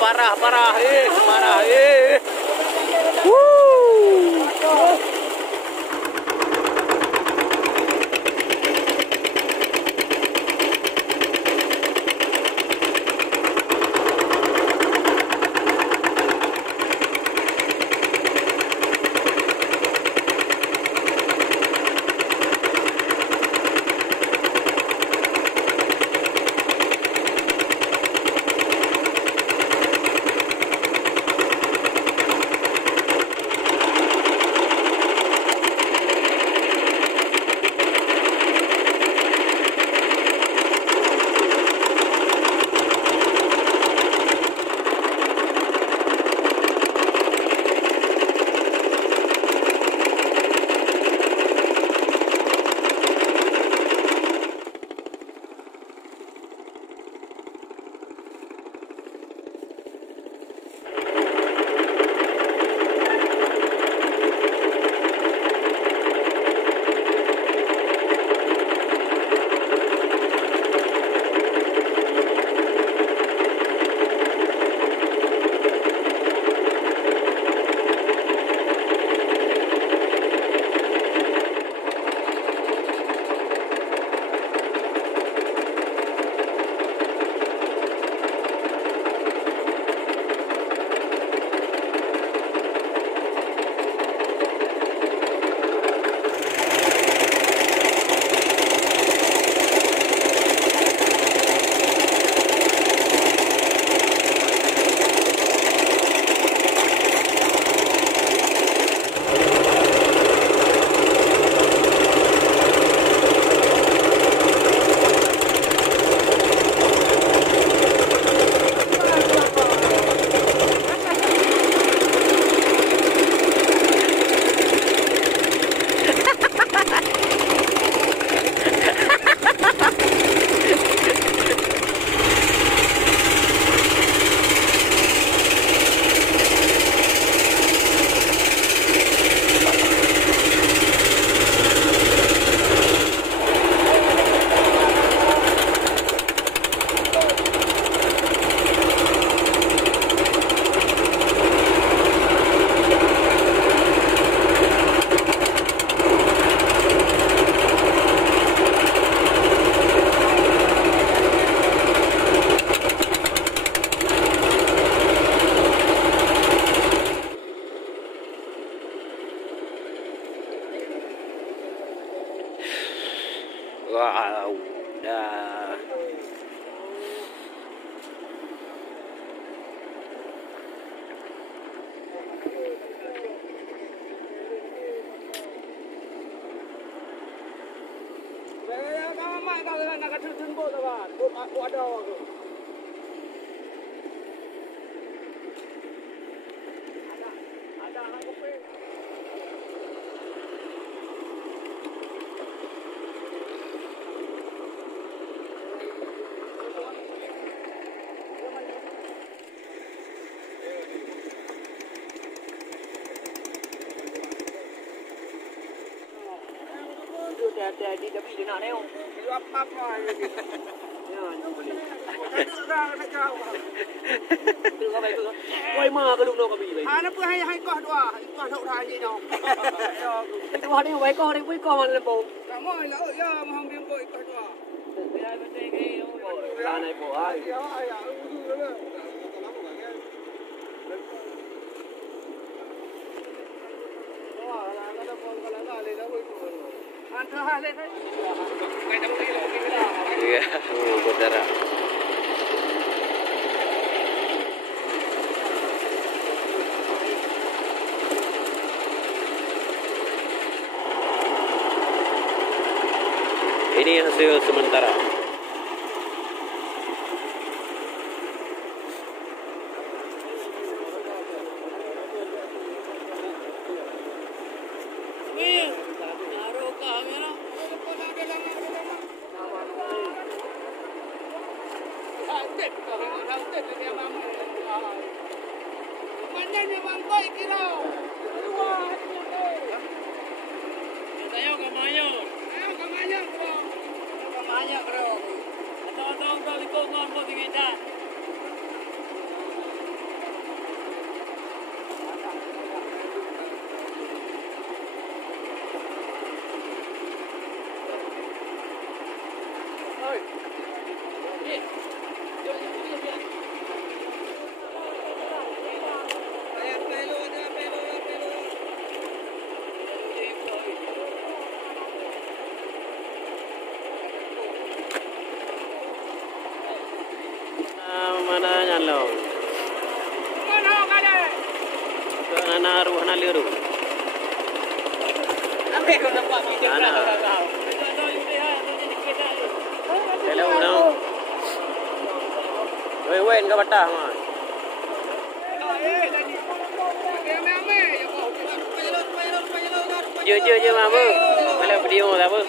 parah, parah, parah, Woo! Wow, dah. Di tapi dia nak neong. Itu apa-apa lagi. Ya, nak boleh. Tu kau baik tu. Woi ma ke duk no kau baik. Ha nak hai kau dua. Kau nak udah ni no. Itu hari ni baik kau ni pun kau mana lembu. Tak mau lah ya mau ambil kau ikut dua. Dia penting ni. Lah naik bo ai. Ya ya. Wah, ada pun kalau ada le dah boleh. Iya, saudara. Ini hasil sementara. Mana nyalo? Mana ruh naliru? Mana? Hello, no. Wen ke batah mah. Je mah apa? Malah video tak apa.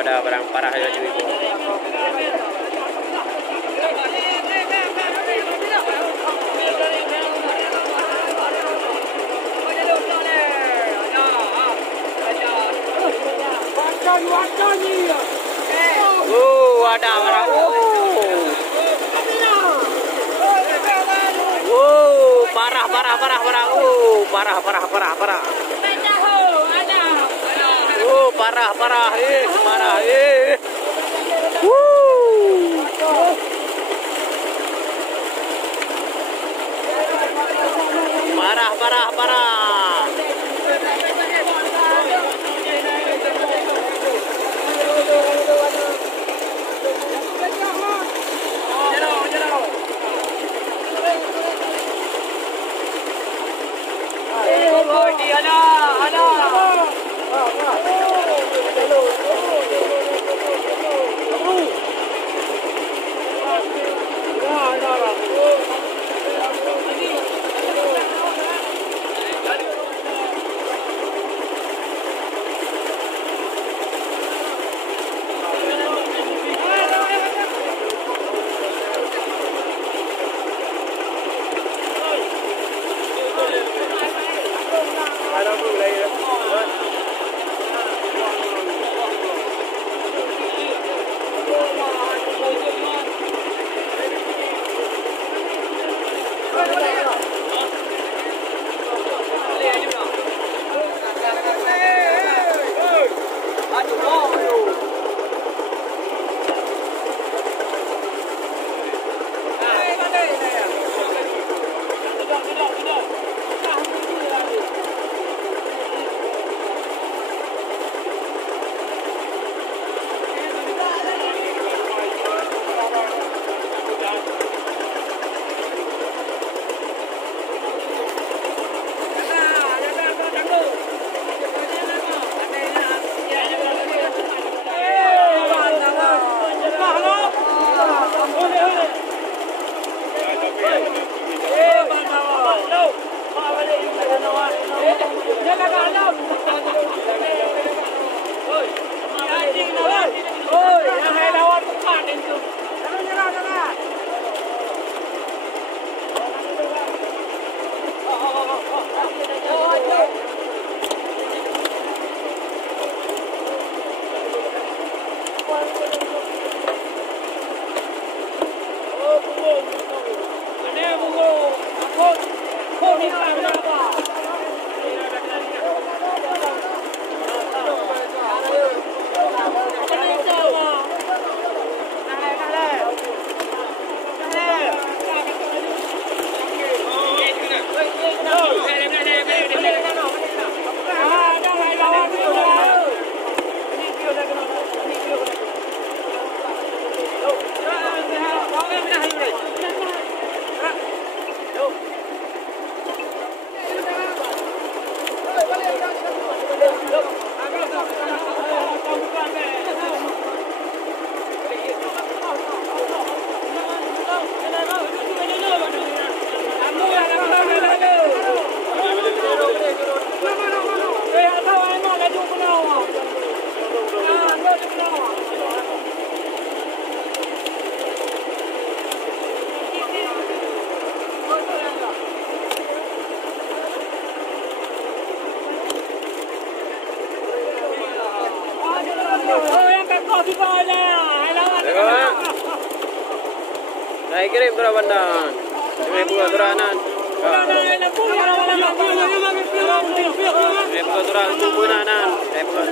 Ada barang parah ya cuy. Ada barang. Parah barang. Parah. Parah. Parah. Saya kirim turah bandan. Saya buka turah nan. Saya buka turah tumbuh nan. Saya buka.